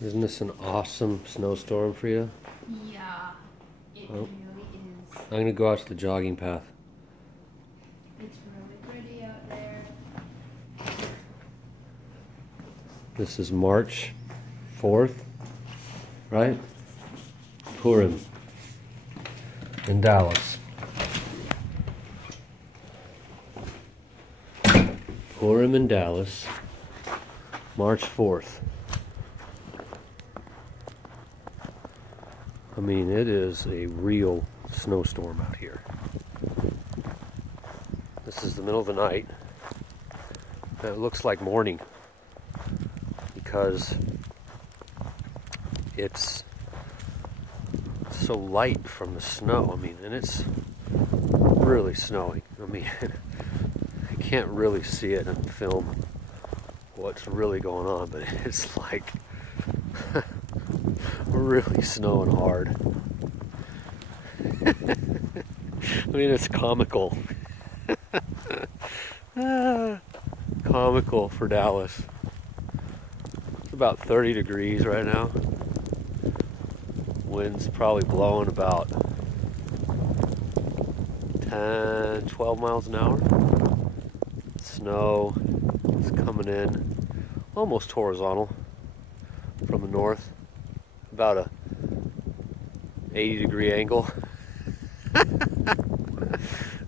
Isn't this an awesome snowstorm for you? Yeah, it really is. I'm going to go out to the jogging path. It's really pretty out there. This is March 4th, right? Purim in Dallas. Purim in Dallas, March 4th. I mean, it is a real snowstorm out here. This is the middle of the night. And it looks like morning because it's so light from the snow. I mean, and it's really snowing. I mean, you can't really see it and film what's really going on, but it's like really snowing hard. I mean, it's comical. Comical for Dallas. It's about 30 degrees right now. Wind's probably blowing about 10, 12 miles an hour. Snow is coming in almost horizontal from the north. About a 80-degree angle.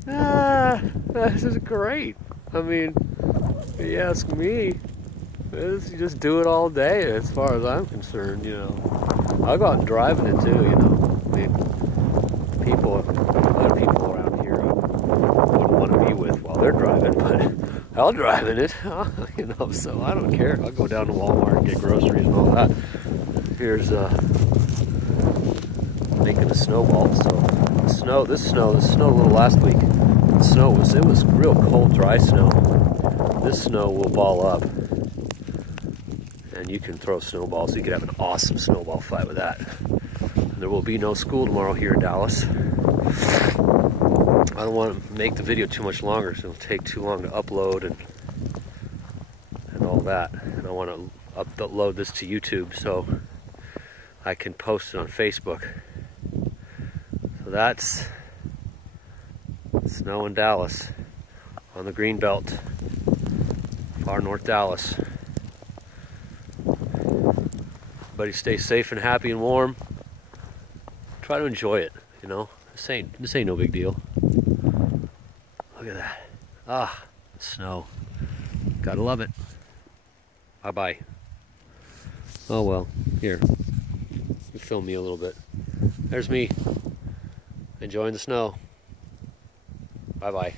This is great. I mean, if you ask me, you just do it all day as far as I'm concerned, you know. I'll go out and drive in it too, you know. I mean, other people around here I wouldn't want to be with while they're driving, but I'll drive in it, you know, so I don't care. I'll go down to Walmart and get groceries and all that. Here's making a snowball. So this snowed a little last week. It was real cold, dry snow. This snow will ball up, and you can throw snowballs. You could have an awesome snowball fight with that. And there will be no school tomorrow here in Dallas. I don't want to make the video too much longer, so it'll take too long to upload and all that. And I want to upload this to YouTube so I can post it on Facebook. So that's snow in Dallas on the green belt, far north Dallas. Everybody stay safe and happy and warm. Try to enjoy it, you know. This ain't no big deal. Look at that. Ah, snow. Gotta love it. Bye-bye. Oh well, here. You film me a little bit. There's me enjoying the snow. Bye-bye.